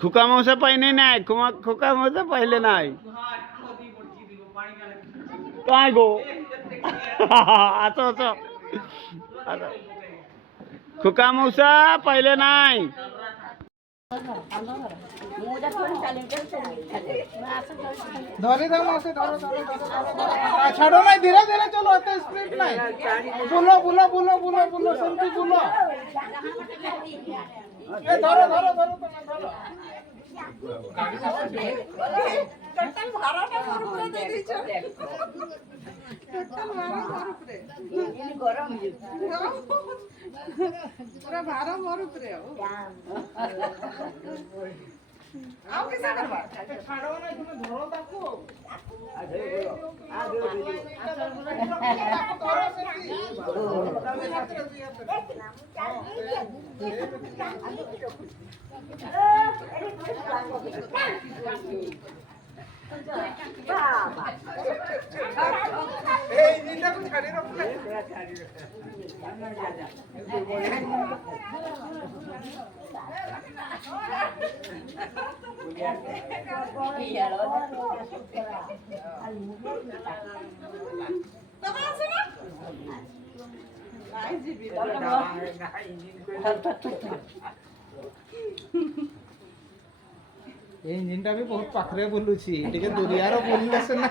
खुका मौसा पहने नाही खुका मौसा पहिले नाही काय गो असं असं खुका मौसा पहिले नाही धरे धरो ऐसे धरो छाड़ो नहीं धीरे धीरे चलो इतने स्पीड नहीं बोलो बोलो बोलो बोलो बोलो संतु बोलो ये धरो धरो धरो धरो टोटल भाड़ा का रुपए दे दीजिए टोटल भाड़ा का रुपए ये गरम है पूरा भाड़ा मोर रुपए आओ कैसे करवा छाड़ो ना तुम्हें धरो ताको इंजिन टा भी बहुत पाखरे बुलुची टिके दुरियार बुलले से ना